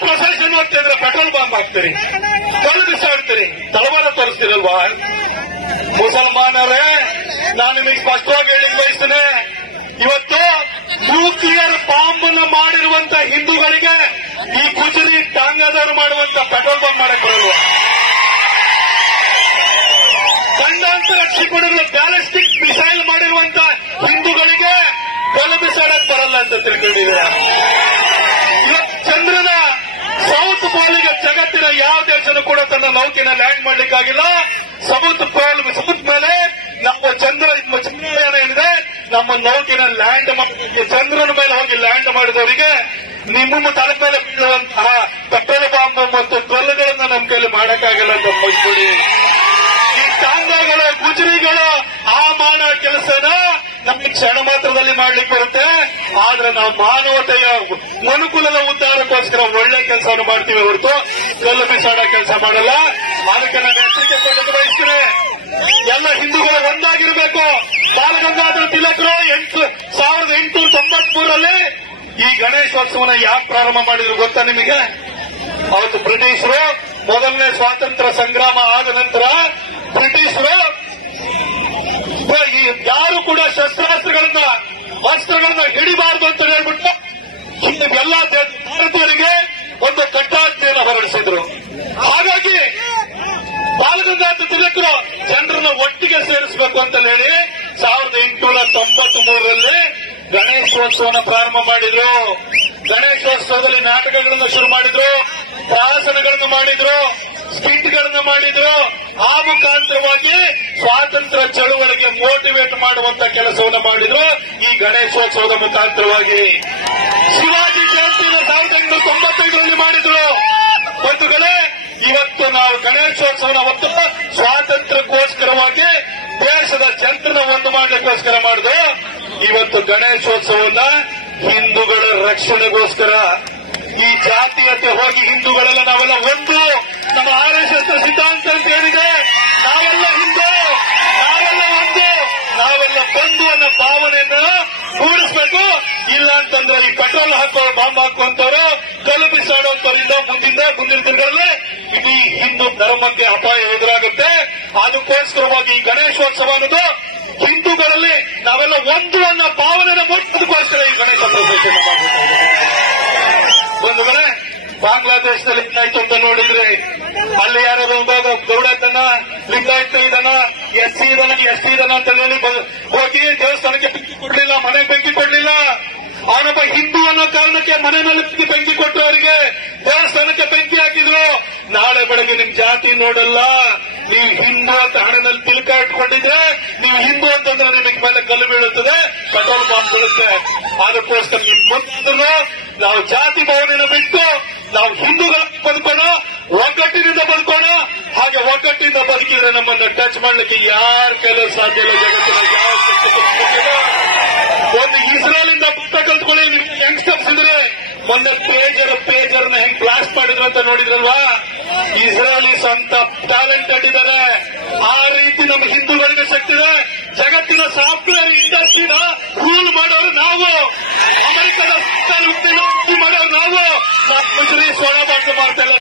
Procession ಹೋಗ್ತಿದ್ರೆ petrol bomb ಹಾಕ್ತೀರಿ, ಕಲ್ಲು ಬಿಸಾಡ್ತೀರಿ, ತಳವಾರ ತೋರಿಸ್ತೀರಲ್ವಾ? ಮುಸಲ್ಮಾನರೇ, ನಾನು ನಿಮಗೆ ಸ್ಪಷ್ಟವಾಗಿ ಹೇಳಿ ಬಯಸ್ತೇನೆ, ಇವತ್ತು ನ್ಯೂಕ್ಲಿಯರ್ ಬಾಂಬ್ ಅನ್ನು ಮಾಡಿರುವಂತ ಹಿಂದೂಗಳಿಗೆ ಈ ಗುಜರಿ ಟಾಂಗಾದವರು ಮಾಡುವಂತ ಪೆಟ್ರೋಲ್ ಬಾಂಬ್ ಮಾಡಕ್ ಬರಲ್ವಾ? ಖಂಡಾಂತರ ಕ್ಷಿಪಣಿಗಳು ಬ್ಯಾಲಿಸ್ಟಿಕ್ ಮಿಸೈಲ್ ಮಾಡಿರುವಂತ ಹಿಂದೂಗಳಿಗೆ ಕಲ್ಲು ಬಿಸಾಡಕ್ ಬರಲ್ಲ ಅಂತ ತಿಳ್ಕೊಂಡಿದ್ದೀರಾ? ಇವತ್ತು ಚಂದ್ರನ ಸೌತ್ ಪೋಲಿಗೆ ಜಗತ್ತಿನ ಯಾವ ದೇಶನೂ ಕೂಡ ತನ್ನ ನೌಕೆನ ಲ್ಯಾಂಡ್ ಮಾಡ್ಲಿಕ್ಕಾಗಿಲ್ಲ. ಸೌತ್ ಮೇಲೆ ನಮ್ಮ ಚಂದ್ರಯಾನ ಏನಿದೆ, ನಮ್ಮ ನೌಕೆನ ಲ್ಯಾಂಡ್ ಮಾಡಿ ಚಂದ್ರನ ಮೇಲೆ ಹೋಗಿ ಲ್ಯಾಂಡ್ ಮಾಡಿದವರಿಗೆ ನಿಮ್ಮ ತಲೆ ಮೇಲೆ ಬೀಳುವಂತಹ ಪೆಟ್ರೋಲ್ ಬಾಂಬ್ ಮತ್ತು ಕಲ್ಲುಗಳನ್ನ ನಮ್ಮ ಕೈಲಿ ಮಾಡಕ್ಕಾಗಲ್ಲ ಅಂತ ಮೈಸೂಡಿ. ಈ ಟಾಂಗಾಗಳು, ಗುಜರಿಗಳು ಆ ಮಾಡೋ ಕೆಲಸನ ನಮಗೆ ಕ್ಷಣ ಮಾತ್ರದಲ್ಲಿ ಮಾಡ್ಲಿಕ್ಕೆ ಬರುತ್ತೆ. ಆದ್ರೆ ನಾವು ಮಾನವತೆಯ ಮನುಕುಲದ ಉದ್ಧಾರಕ್ಕೋಸ್ಕರ ಒಳ್ಳೆ ಕೆಲಸವನ್ನು ಮಾಡ್ತೀವಿ ಹೊರತು ಕಲ್ಲು ಬಿಸಾಡೋ ಕೆಲಸ ಮಾಡಲ್ಲ. ಅದಕ್ಕೆ ನಾನು ಎಚ್ಚರಿಕೆ ಕೊಡಲು ಬಯಸ್ತೇನೆ, ಎಲ್ಲ ಹಿಂದೂಗಳು ಒಂದಾಗಿರಬೇಕು. ಬಾಲಗಂಗಾಧರ ತಿಲಕರು 1893ರಲ್ಲಿ ಈ ಗಣೇಶೋತ್ಸವನ ಯಾಕೆ ಪ್ರಾರಂಭ ಮಾಡಿದ್ರು ಗೊತ್ತಾ ನಿಮಗೆ? ಅವತ್ತು ಬ್ರಿಟಿಷರು ಮೊದಲನೇ ಸ್ವಾತಂತ್ರ್ಯ ಸಂಗ್ರಾಮ ಆದ ನಂತರ ಬ್ರಿಟಿಷರು ಯಾರು ಕೂಡ ಅಸ್ತ್ರಗಳನ್ನ ಹಿಡಿಬಾರದು ಅಂತ ಹೇಳ್ಬಿಟ್ಟು ಎಲ್ಲ ಭಾರತೀಯರಿಗೆ ಒಂದು ಕಟ್ಟಾಜ್ಞೆಯನ್ನು ಹೊರಡಿಸಿದ್ರು. ಹಾಗಾಗಿ ಬಾಲಗಂಗಾಧರ ತಿಲಕರು ಜನರನ್ನ ಒಟ್ಟಿಗೆ ಸೇರಿಸಬೇಕು ಅಂತ ಹೇಳಿ 1893ರಲ್ಲಿ ಗಣೇಶೋತ್ಸವನ ಪ್ರಾರಂಭ ಮಾಡಿದ್ರು. ಗಣೇಶೋತ್ಸವದಲ್ಲಿ ನಾಟಕಗಳನ್ನು ಶುರು ಮಾಡಿದ್ರು, ಪ್ರಹಸನಗಳನ್ನು ಮಾಡಿದ್ರು, ಸ್ಕಿಟ್ಗಳನ್ನು ಮಾಡಿದ್ರು. ಆ ಮುಖಾಂತರವಾಗಿ ಸ್ವಾತಂತ್ರ್ಯ ಚಳುವಳಿಗೆ ಮೋಟಿವೇಟ್ ಮಾಡುವಂತ ಕೆಲಸವನ್ನು ಮಾಡಿದ್ರು ಈ ಗಣೇಶೋತ್ಸವದ ಮುಖಾಂತರವಾಗಿ. ಶಿವಾಜಿ ಜಯಂತಿನ 1895ರಲ್ಲಿ ಮಾಡಿದ್ರು. ಬಂಧುಗಳೇ, ಇವತ್ತು ನಾವು ಗಣೇಶೋತ್ಸವನ ಹೊತ್ತು ಸ್ವಾತಂತ್ರ್ಯಕ್ಕೋಸ್ಕರವಾಗಿ ದೇಶದ ಜನರನ್ನ ಒಂದು ಮಾಡಲಿಕ್ಕೋಸ್ಕರ ಮಾಡಿದ್ರು. ಇವತ್ತು ಗಣೇಶೋತ್ಸವನ ಹಿಂದೂಗಳ ರಕ್ಷಣೆಗೋಸ್ಕರ, ಈ ಜಾತೀಯತೆ ಹೋಗಿ ಹಿಂದೂಗಳೆಲ್ಲ ನಾವೆಲ್ಲ ಒಂದು, ನಮ್ಮ RSS ಸಿದ್ಧಾಂತ ಅಂತ ಏನಿದೆ, ನಾವೆಲ್ಲ ಹಿಂದೂ, ನಾವೆಲ್ಲ ಒಂದು, ನಾವೆಲ್ಲ ಬಂಧು ಅನ್ನೋ ಭಾವನೆಯನ್ನ ಮೂಡಿಸಬೇಕು. ಇಲ್ಲ ಅಂತಂದ್ರೆ ಈ ಪೆಟ್ರೋಲ್ ಹಾಕೋ, ಬಾಂಬ್ ಹಾಕುವಂತವರು, ಕಲ್ಲು ಬಿಸಾಡುವಂತವರಿಂದ ಮುಂದಿನ ದಿನಗಳಲ್ಲಿ ಇಡೀ ಹಿಂದೂ ಧರ್ಮಕ್ಕೆ ಅಪಾಯ ಎದುರಾಗುತ್ತೆ. ಅದಕ್ಕೋಸ್ಕರವಾಗಿ ಈ ಗಣೇಶೋತ್ಸವ ಅನ್ನೋದು ಹಿಂದೂಗಳಲ್ಲಿ ನಾವೆಲ್ಲ ಒಂದು ಅನ್ನೋ ಭಾವನೆಯನ್ನು ಮೂಡಿಸೋದಕ್ಕೋಸ್ಕರ ಈ ಗಣೇಶ ಪ್ರದರ್ಶನ ಮಾಡಬೇಕು. ಬಂಧುಗಳೇ, ಬಾಂಗ್ಲಾದೇಶದಲ್ಲಿ ಏನಾಯ್ತು ಅಂತ ನೋಡಿದ್ರೆ, ಅಲ್ಲಿ ಯಾರು ಗೌಡತನ, ಲಿಂಗಾಯತ ಇದನ್ನ, SC ಇದನ್ನ ಅಂತ ಹೇಳಿ ಹೋಗಿ ದೇವಸ್ಥಾನಕ್ಕೆ ಬೆಂಕಿ ಕೊಡ್ಲಿಲ್ಲ, ಮನೆಗೆ ಬೆಂಕಿ ಕೊಡ್ಲಿಲ್ಲ. ಅವನೊಬ್ಬ ಹಿಂದೂ ಅನ್ನೋ ಕಾರಣಕ್ಕೆ ಮನೆ ಮೇಲೆ ಬೆಂಕಿ ಕೊಟ್ಟರು, ಅವರಿಗೆ ದೇವಸ್ಥಾನಕ್ಕೆ ಬೆಂಕಿ ಹಾಕಿದ್ರು. ನಾಳೆ ಬೆಳಗ್ಗೆ ನಿಮ್ ಜಾತಿ ನೋಡಲ್ಲ, ನೀವು ಹಿಂದೂ ಅಂತ ಹಣೆನಲ್ಲಿ ತಿಲಕ ಇಟ್ಕೊಂಡಿದ್ರೆ, ನೀವು ಹಿಂದೂ ಅಂತಂದ್ರೆ ನಿಮಗೆ ಮೇಲೆ ಕಲ್ಲು ಬೀಳುತ್ತದೆ, ಪೆಟ್ರೋಲ್ ಬಾಂಬ್ ಬೀಳುತ್ತೆ. ಅದಕ್ಕೋಸ್ಕರ ನಿಮ್ ಮುಂದೆ ನಾವು ಜಾತಿ ಭಾವನೆಯನ್ನು ಬಿಟ್ಟು ನಾವು ಹಿಂದೂಗಳ ಬದುಕೋಣ, ಒಗ್ಗಟ್ಟಿನಿಂದ ಬದುಕೋಣ. ಹಾಗೆ ಒಗ್ಗಟ್ಟಿನಿಂದ ಬದುಕಿದ್ರೆ ನಮ್ಮನ್ನ ಟಚ್ ಮಾಡ್ಲಿಕ್ಕೆ ಯಾರ ಕೈಲೂ ಸಾಧ್ಯ ಇಲ್ಲ. ಜಗತ್ತಿನ ಯಾವ ಒಂದು ಇಸ್ರೇಲಿಂದ ಬುದ್ಧ ಕಲ್ತ್ಕೊಳ್ಳಿ. ನಿಮ್ಗೆ ಯಂಗ್ಸ್ಟರ್ಸ್ ಇದ್ರೆ ಮೊನ್ನೆ ಪೇಜರ್ನ ಹೆಂಗ್ ಬ್ಲಾಸ್ಟ್ ಮಾಡಿದ್ರು ಅಂತ ನೋಡಿದ್ರಲ್ವಾ? ಇಸ್ರೇಲೀಸ್ ಅಂತ ಟ್ಯಾಲೆಂಟೆಡ್ ಇದ್ದಾರೆ. ಆ ರೀತಿ ನಮ್ಮ ಹಿಂದೂಗಳಿಗೆ ಶಕ್ತಿ ಇದೆ. ಜಗತ್ತಿನ ಸಾಫ್ಟ್ವೇರ್ ಇಂಡಸ್ಟ್ರಿನ ರೂಲ್ ಮಾಡೋರು ನಾವು, ಅಮೆರಿಕದ ಮಾಡೋರು ನಾವು. ಮುಜರಿ ಸೋನಾ ಮಾಡ್ತಾ ಇಲ್ಲ.